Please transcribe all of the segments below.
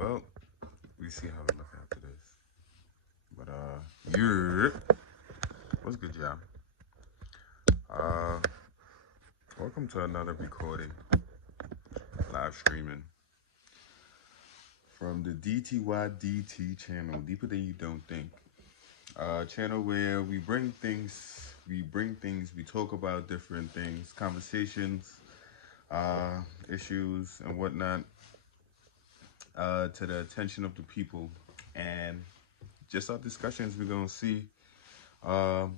Well, we see how it look after this. But you're what's good, y'all? Uh, welcome to another recording, live streaming from the DTYDT channel, Deeper Than You Don't Think. Channel where we talk about different things, conversations, issues, and whatnot, to the attention of the people, and just our discussions. We're gonna see. Um,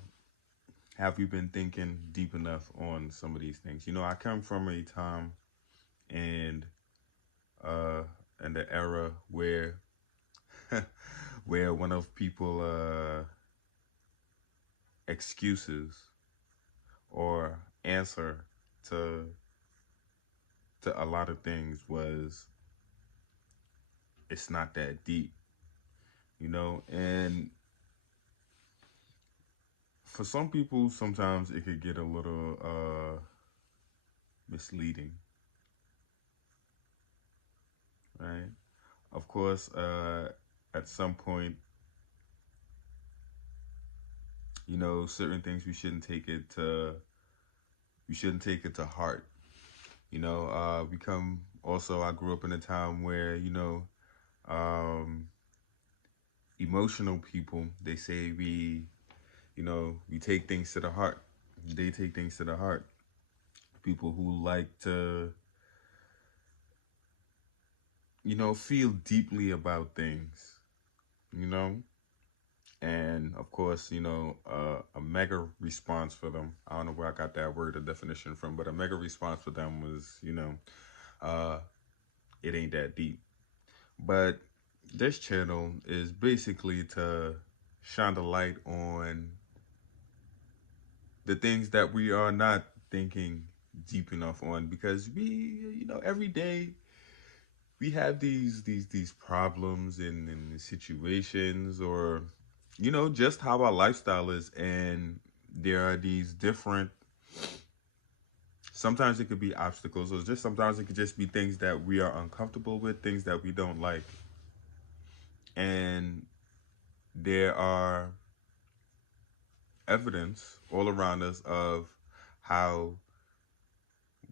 have you been thinking deep enough on some of these things? I come from a time and uh in the era where where one of people excuses or answer to a lot of things was it's not that deep, and for some people sometimes it could get a little misleading, right? Of course, at some point, certain things we shouldn't take it to heart. Become also I grew up in a time where, um, emotional people, they say we take things to the heart. They take things to the heart. People who like to, feel deeply about things, you know? And of course, a mega response for them. I don't know where I got that word or definition from, but a mega response for them was, uh, it ain't that deep. But this channel is basically to shine the light on the things that we are not thinking deep enough on, because every day we have these problems and situations, or just how our lifestyle is, and there are these different, sometimes it could be obstacles, or just sometimes it could just be things that we are uncomfortable with, things that we don't like. And there are evidence all around us of how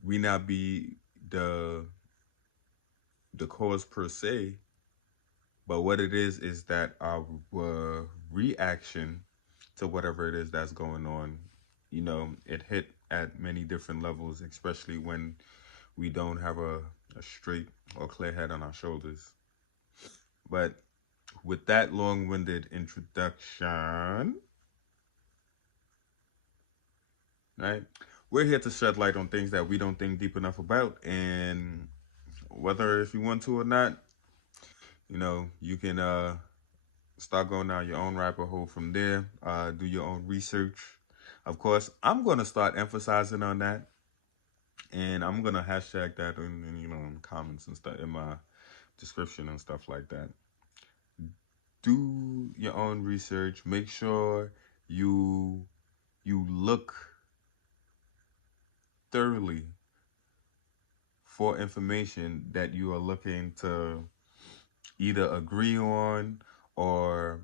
we not be the cause per se, but what it is that our reaction to whatever it is that's going on, it hit at many different levels, especially when we don't have a straight or clear head on our shoulders. But with that long-winded introduction, right, we're here to shed light on things that we don't think deep enough about, and whether if you want to or not, you can start going down your own rabbit hole from there. Do your own research. Of course, I'm gonna start emphasizing on that, and I'm gonna hashtag that in comments and stuff, in my description and stuff like that. Do your own research. Make sure you look thoroughly for information that you are looking to either agree on or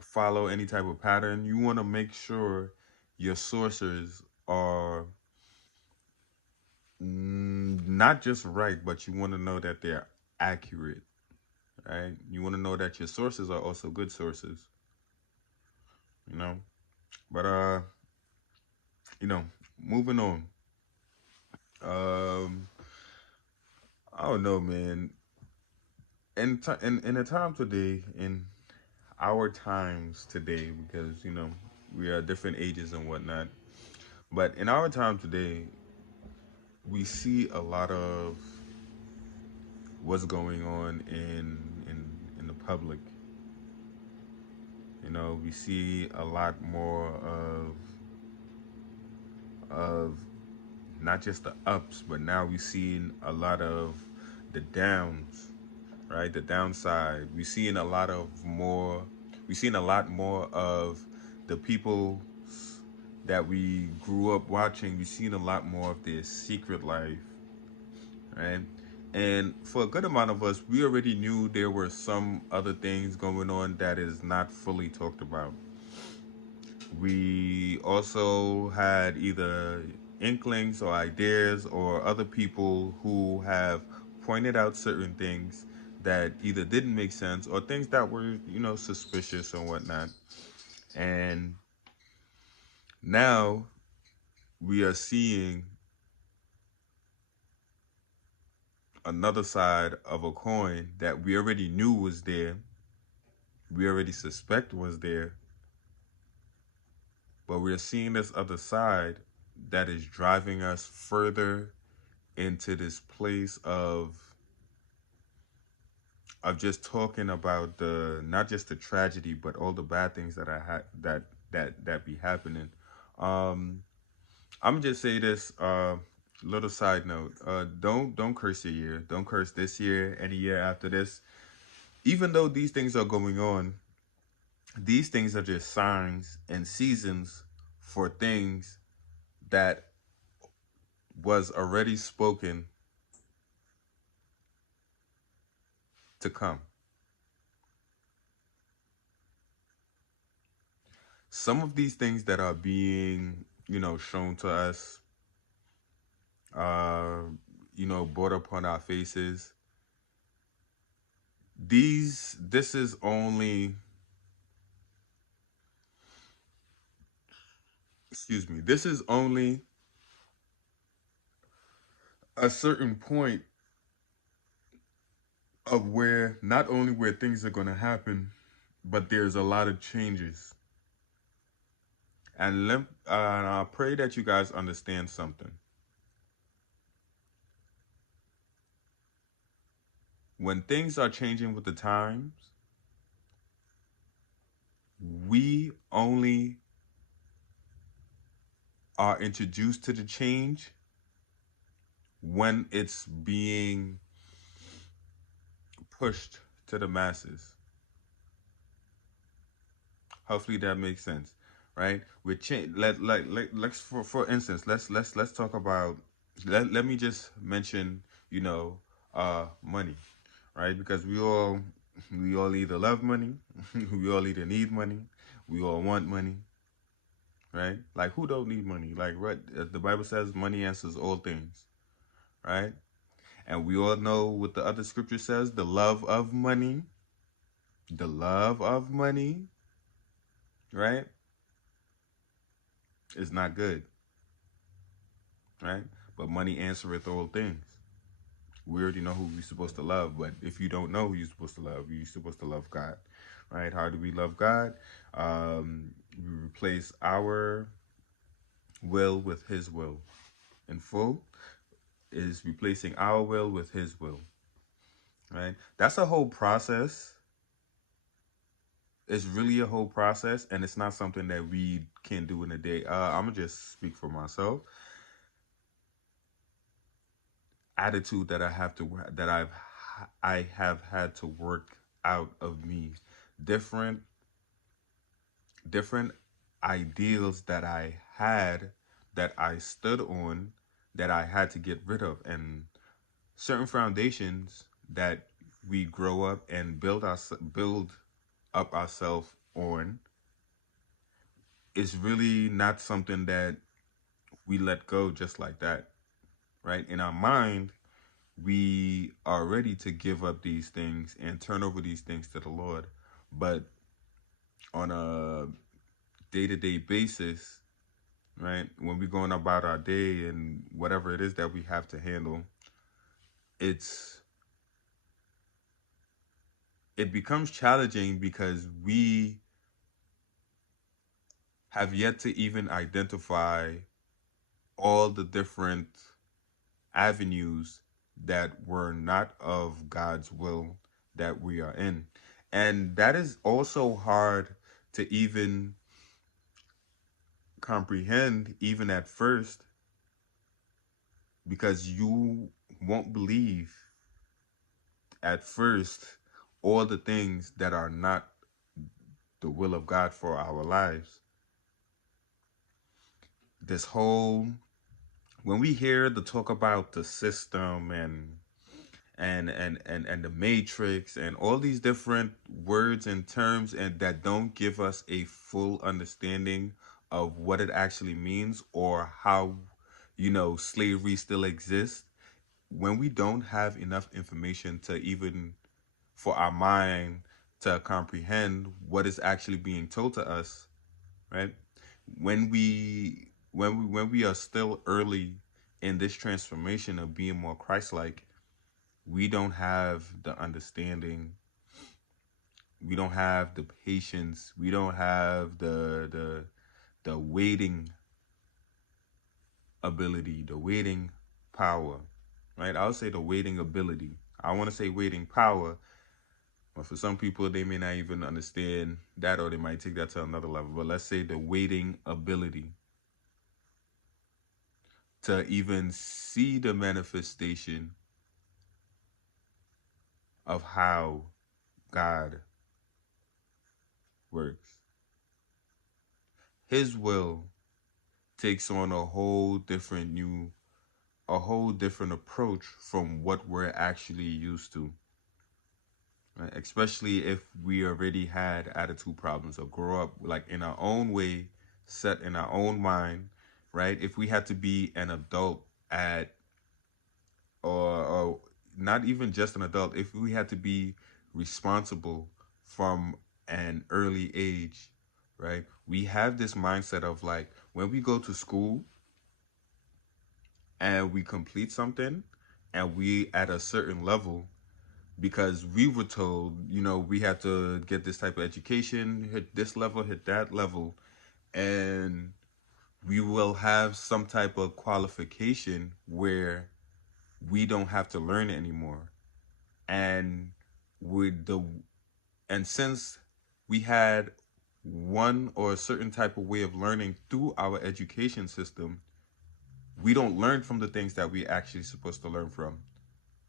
follow any type of pattern. You want to make sure your sources are not just right, but you want to know that they're accurate, right? You want to know that your sources are also good sources, you know? But, moving on. Um, I don't know, man. In a time today, in our times today, because, we are different ages and whatnot, but in our time today, we see a lot of what's going on in the public. We see a lot more of not just the ups, but now we're seeing a lot of the downs, right? The downside. We're seeing a lot more of the people that we grew up watching. We've seen a lot more of their secret life, right? And for a good amount of us, we already knew there were some other things going on that is not fully talked about. We also had either inklings or ideas or other people who have pointed out certain things that either didn't make sense or things that were, suspicious and whatnot. And now we are seeing another side of a coin that we already knew was there, we already suspect was there, but we're seeing this other side that is driving us further into this place of just talking about the not just the tragedy but all the bad things that I had that be happening. Um, I'm gonna just say this. Little side note. Don't curse your year. Don't curse this year. Any year after this. Even though these things are going on, these things are just signs and seasons for things that was already spoken to come. Some of these things that are being, shown to us, uh, brought upon our faces. This is only, excuse me, this is only a certain point of where not only where things are going to happen, but there's a lot of changes. And I pray that you guys understand something. When things are changing with the times, we only are introduced to the change when it's being pushed to the masses. Hopefully that makes sense, right? We change. Let's for instance, let's talk about. Let me just mention, money, right? Because we all either love money, we all either need money, we all want money, right? Like who don't need money? Like what the Bible says, money answers all things, right? And we all know what the other scripture says, the love of money, right? Is not good, right? But money answereth all things. We already know who we're supposed to love, but if you don't know who you're supposed to love, you're supposed to love God, right? How do we love God? We replace our will with His will. In full is replacing our will with His will, right? That's a whole process. It's really a whole process, and it's not something that we can do in a day. I'm gonna just speak for myself. Attitude that I have had to work out of me, different different ideals that I had, that I stood on, that I had to get rid of, and certain foundations that we grow up and build up ourselves on is really not something that we let go just like that, right? In our mind, we are ready to give up these things and turn over these things to the Lord. But on a day-to-day basis, right, when we're going about our day and whatever it is that we have to handle, it's it becomes challenging because we have yet to even identify all the different avenues that were not of God's will that we are in. And that is also hard to even comprehend, even at first, because you won't believe at first all the things that are not the will of God for our lives. This whole, when we hear the talk about the system and and the matrix and all these different words and terms and that don't give us a full understanding of what it actually means or how slavery still exists. When we don't have enough information to even for our mind to comprehend what is actually being told to us, right? When we are still early in this transformation of being more Christ-like, we don't have the understanding, we don't have the patience, we don't have the waiting ability, the waiting power, right? I'll say the waiting ability. I want to say waiting power, but for some people they may not even understand that, or they might take that to another level. But let's say the waiting ability to even see the manifestation of how God works. His will takes on a whole different approach from what we're actually used to. Right? Especially if we already had attitude problems or grow up like in our own way, set in our own mind, right? If we had to be an adult at or not even just an adult, if we had to be responsible from an early age, right? We have this mindset of like when we go to school and we complete something and we at a certain level because we were told, we had to get this type of education, hit this level, hit that level, and we will have some type of qualification where we don't have to learn anymore. And with the and since we had one or a certain type of way of learning through our education system, we don't learn from the things that we actually supposed to learn from.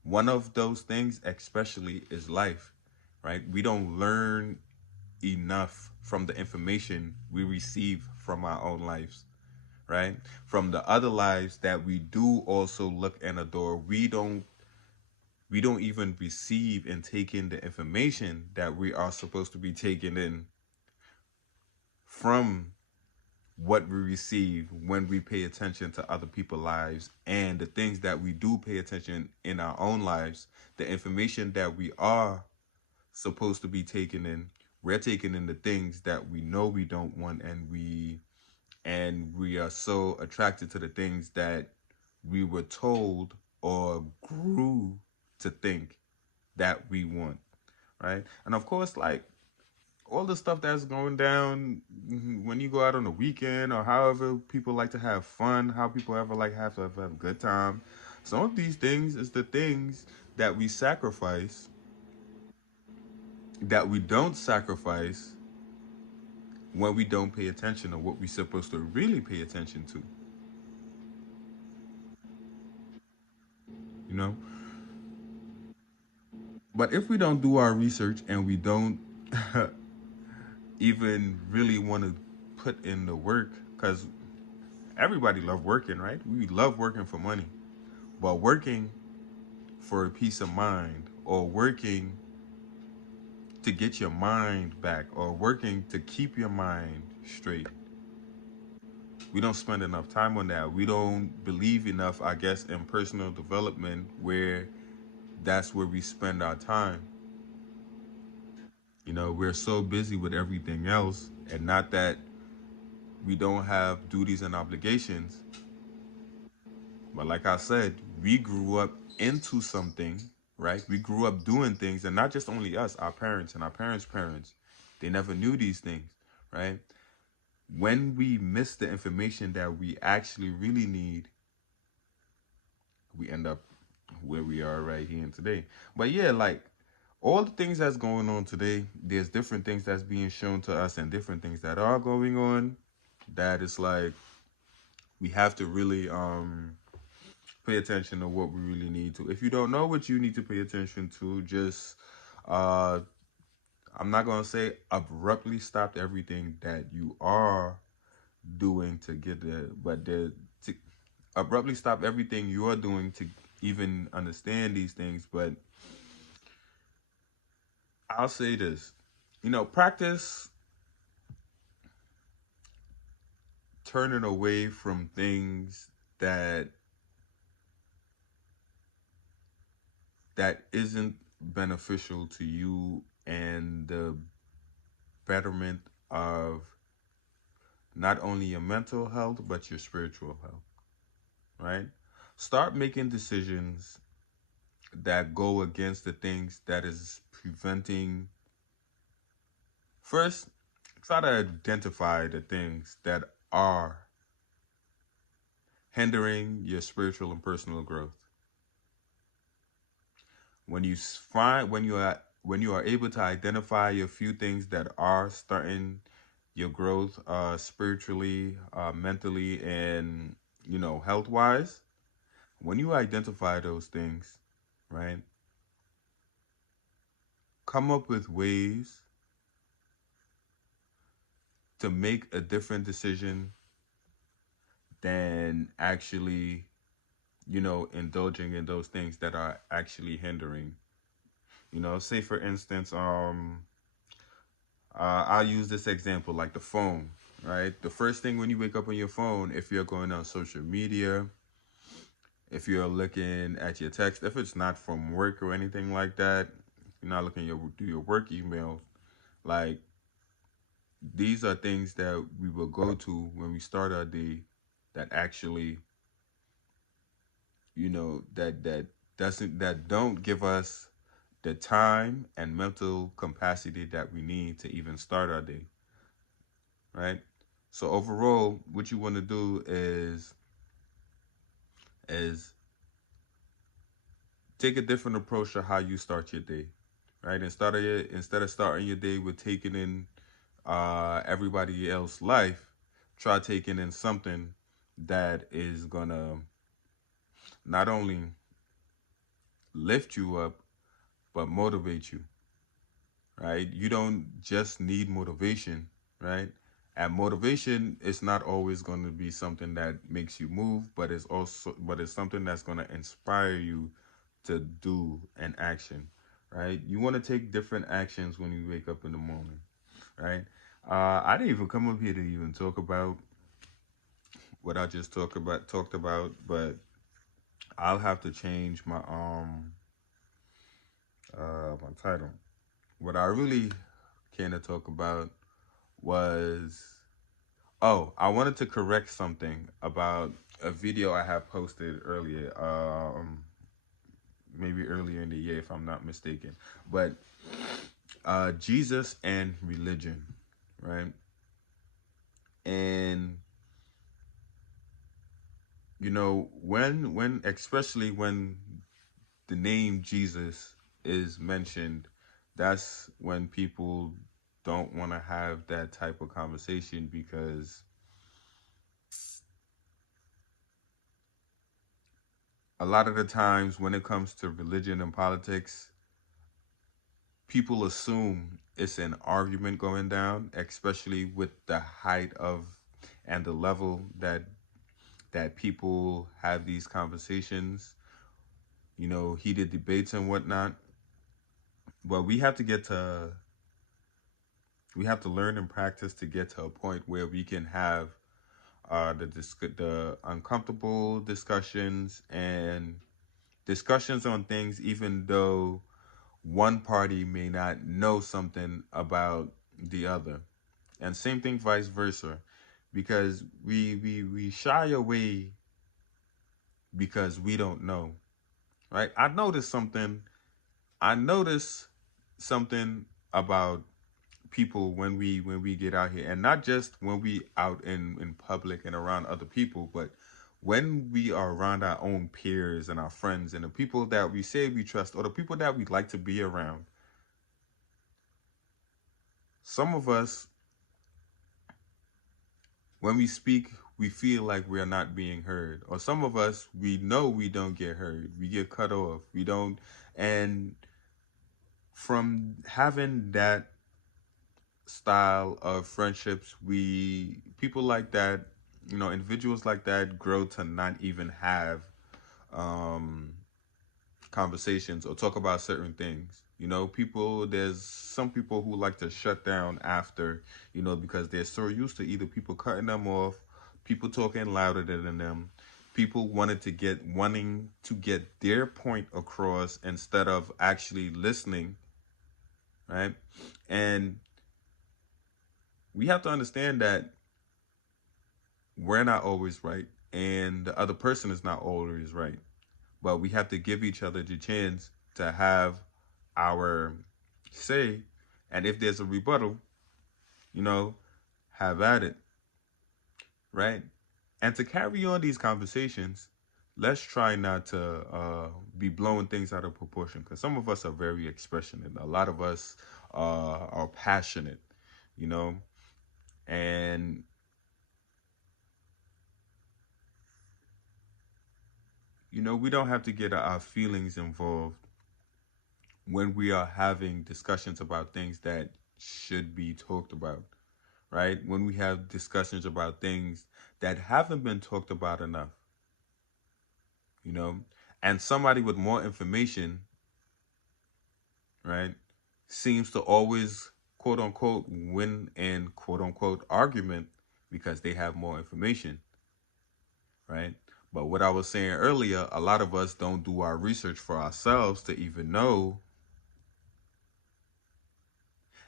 One of those things especially is life, right? We don't learn enough from the information we receive from our own lives, right? From the other lives that we do also look and adore, we don't even receive and take in the information that we are supposed to be taking in from what we receive when we pay attention to other people's lives and the things that we do pay attention in our own lives, the information that we are supposed to be taking in, we're taking in the things that we know we don't want, and we are so attracted to the things that we were told or grew to think that we want, right? And of course, like all the stuff that's going down when you go out on the weekend or however people like to have fun, how people ever like have a good time. Some of these things is the things that we sacrifice that we don't sacrifice when we don't pay attention to what we're supposed to really pay attention to, you know? But if we don't do our research and we don't even really want to put in the work, because everybody love working, right? We love working for money, but working for a peace of mind or working to get your mind back or working to keep your mind straight, we don't spend enough time on that. We don't believe enough, I guess, in personal development where that's where we spend our time. We're so busy with everything else, and not that we don't have duties and obligations, but like I said, we grew up into something, right? We grew up doing things, and not just only us, our parents and our parents' parents. They never knew these things, right? When we miss the information that we actually really need, we end up where we are right here and today. But yeah, like all the things that's going on today, there's different things that's being shown to us and different things that are going on that is like we have to really pay attention to what we really need to. If you don't know what you need to pay attention to, just uh I'm not gonna say abruptly stop everything that you are doing to get there, but to abruptly stop everything you are doing even understand these things. But I'll say this, practice turning away from things that isn't beneficial to you and the betterment of not only your mental health but your spiritual health, right? Start making decisions that go against the things that is preventing. First, try to identify the things that are hindering your spiritual and personal growth. When you are able to identify a few things that are starting your growth, spiritually, mentally, and health wise, when you identify those things, right, come up with ways to make a different decision than actually, indulging in those things that are actually hindering. Say for instance, I'll use this example like the phone, right? The first thing when you wake up on your phone, if you're going on social media, if you're looking at your text, if it's not from work or anything like that, you're not looking through your work email, like these are things that we will go to when we start our day that actually, that don't give us the time and mental capacity that we need to even start our day, right? So overall, what you want to do is take a different approach to how you start your day, right? Instead of starting your day with taking in everybody else's life, try taking in something that is gonna not only lift you up but motivate you, right? You don't just need motivation, right? And motivation is not always going to be something that makes you move, but it's something that's going to inspire you to do an action, right? You want to take different actions when you wake up in the morning, right? I didn't even come up here to even talk about what I just talked about, but I'll have to change my title. What I really came to talk about was, oh, I wanted to correct something about a video I have posted earlier, maybe earlier in the year if I'm not mistaken. But Jesus and religion, right? And when especially when the name Jesus is mentioned, that's when people don't want to have that type of conversation, because a lot of the times when it comes to religion and politics, people assume it's an argument going down, especially with the height of and the level that people have these conversations, heated debates and whatnot. But we have to learn and practice to get to a point where we can have the uncomfortable discussions and discussions on things, even though one party may not know something about the other, and same thing vice versa, because we shy away because we don't know, right? I noticed something about people when we get out here, and not just when we out in public and around other people, but when we are around our own peers and our friends and the people that we say we trust, or the people that we like to be around. Some of us, when we speak, we feel like we are not being heard. Or some of us, we know we don't get heard. We get cut off. We don't. And from having that style of friendships, people like that, individuals like that grow to not even have conversations or talk about certain things. You know, there's some people who like to shut down after, because they're so used to either people cutting them off, people talking louder than them, people wanting to get their point across instead of actually listening, right? And we have to understand that we're not always right and the other person is not always right. But we have to give each other the chance to have our say. And if there's a rebuttal, you know, have at it, right? And to carry on these conversations, let's try not to be blowing things out of proportion because some of us are very expressionate. A lot of us are passionate, you know, and we don't have to get our feelings involved when we are having discussions about things that should be talked about, right? When we have discussions about things that haven't been talked about enough, you know, and somebody with more information, right, seems to always, quote unquote, win an quote unquote argument because they have more information, right? But what I was saying earlier, a lot of us don't do our research for ourselves to even know,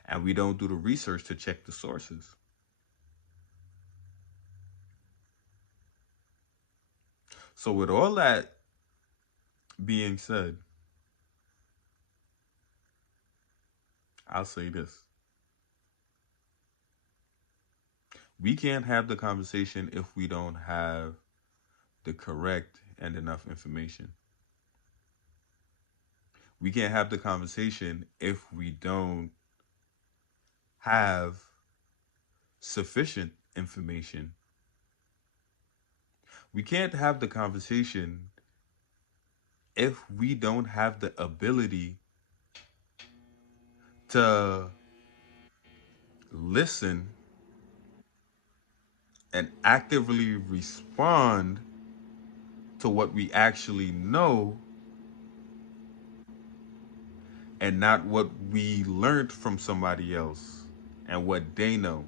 and we don't do the research to check the sources. So with all that being said, I'll say this. We can't have the conversation if we don't have the correct and enough information. We can't have the conversation if we don't have sufficient information. We can't have the conversation if we don't have the ability to listen and actively respond to what we actually know and not what we learned from somebody else and what they know.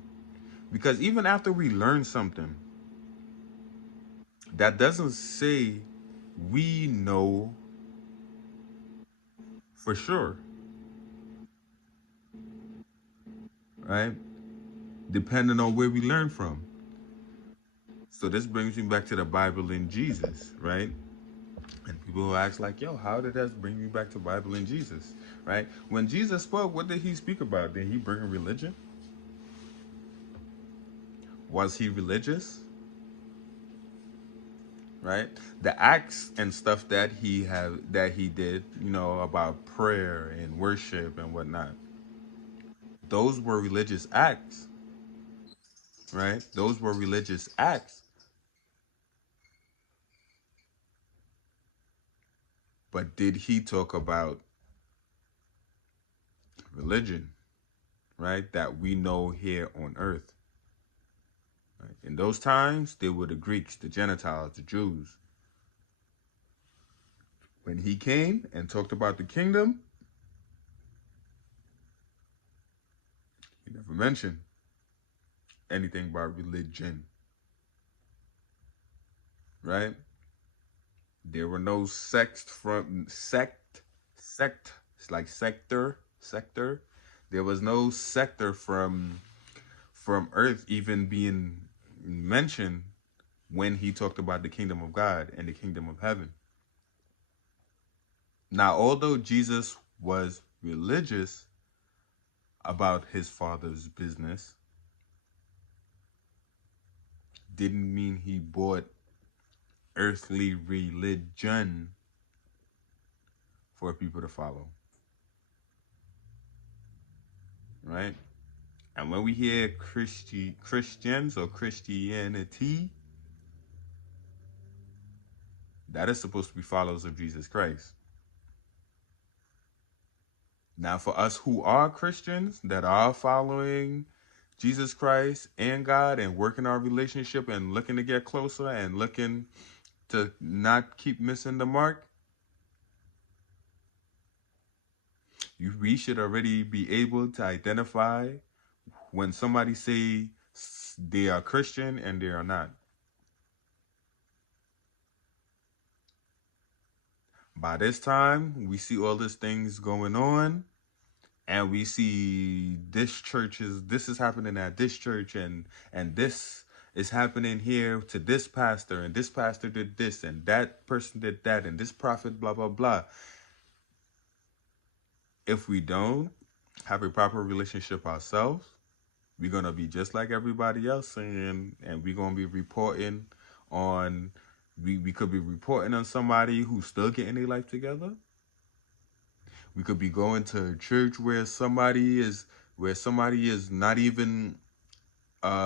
Because even after we learn something, that doesn't say we know for sure, right? Depending on where we learn from. So this brings me back to the Bible and Jesus, right? And people will ask like, yo, how did that bring me back to Bible and Jesus, right? When Jesus spoke, what did he speak about? Did he bring a religion? Was he religious? Right? The acts and stuff that he did, about prayer and worship and whatnot. Those were religious acts, right? Those were religious acts. But did he talk about religion, right? That we know here on earth. Right? In those times, there were the Greeks, the Gentiles, the Jews. When he came and talked about the kingdom, he never mentioned anything about religion, right? There were no sect, it's like sector. There was no sector from earth even being mentioned when he talked about the kingdom of God and the kingdom of heaven. Now, although Jesus was religious about his father's business, didn't mean he bought earthly religion for people to follow. Right? And when we hear Christians or Christianity, that is supposed to be followers of Jesus Christ. Now, for us who are Christians that are following Jesus Christ and God and working our relationship and looking to get closer and looking to not keep missing the mark, We should already be able to identify when somebody say they are Christian and they are not. By this time, we see all these things going on, and we see this is happening at this church, and this is happening here to this pastor, and this pastor did this, and that person did that, and this prophet, blah blah blah. If we don't have a proper relationship ourselves, we're gonna be just like everybody else, and we're gonna be reporting on. We could be reporting on somebody who's still getting their life together. We could be going to a church where somebody is not even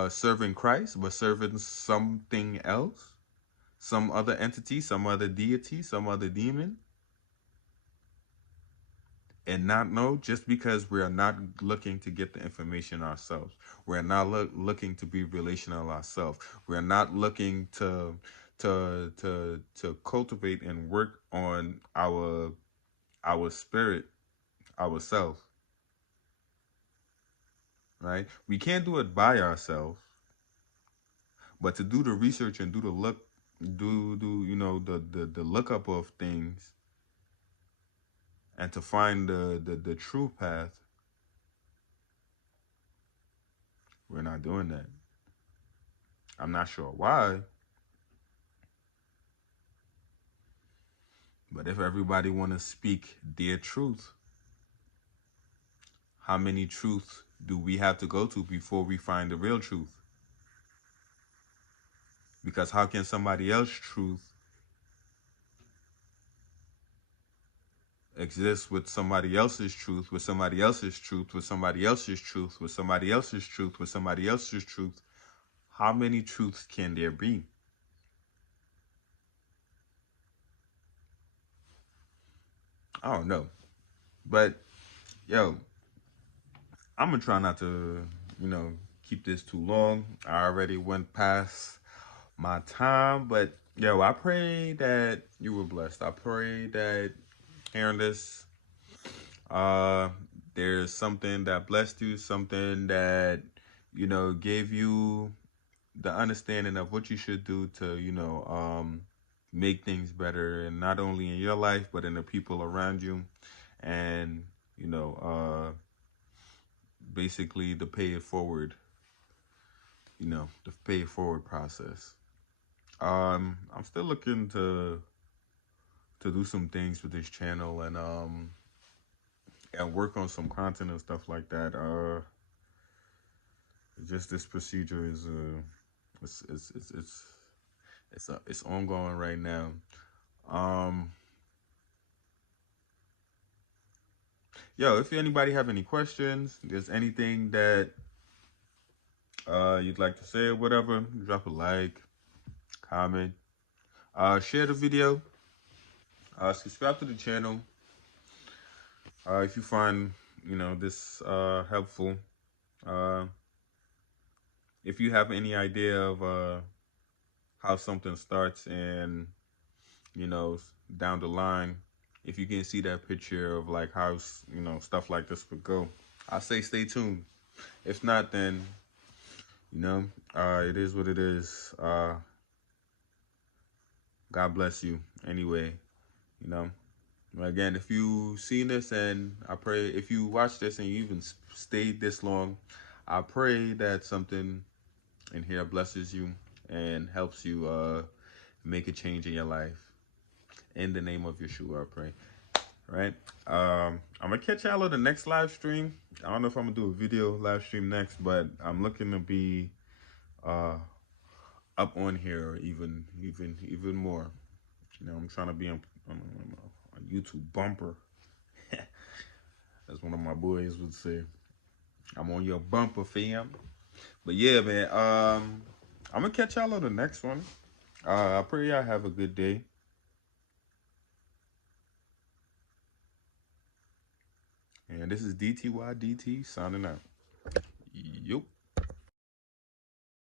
serving Christ, but serving something else, some other entity, some other deity, some other demon, and not know just because we are not looking to get the information ourselves. We're not looking to be relational ourselves. We're not looking to cultivate and work on our spirit ourselves. Right? We can't do it by ourselves, but to do the research and do the look, do you know the lookup of things, and to find the true path, we're not doing that. I'm not sure why, but if everybody want to speak their truth, how many truths do we have to go to before we find the real truth? Because how can somebody else's truth exist with somebody else's truth, with somebody else's truth, with somebody else's truth, with somebody else's truth, with somebody else's truth? How many truths can there be? I don't know. But yo, I'm gonna try not to, keep this too long. I already went past my time, but yo, I pray that you were blessed. I pray that hearing this, uh, there's something that blessed you, something that gave you the understanding of what you should do to, make things better, and not only in your life but in the people around you, and you know, basically the pay it forward, the pay it forward process. I'm still looking to do some things with this channel, and work on some content and stuff like that. Just this procedure is it's ongoing right now. Um, Yo, if anybody have any questions, there's anything that you'd like to say or whatever, drop a like, comment, share the video, subscribe to the channel. If you find this helpful, uh, if you have any idea of how something starts, and down the line, if you can see that picture of like how stuff like this would go, I say stay tuned. If not, then it is what it is. God bless you. Anyway, you know. Again, if you seen this, and I pray if you watch this and you even stayed this long, I pray that something in here blesses you and helps you make a change in your life. In the name of Yeshua, I pray. Right? I'm gonna catch y'all on the next live stream. I don't know if I'm gonna do a video live stream next, but I'm looking to be up on here even more. I'm trying to be on YouTube bumper. As one of my boys would say. I'm on your bumper, fam. But yeah, man, I'm gonna catch y'all on the next one. I pray y'all have a good day. And this is DTYDT signing out. Yup.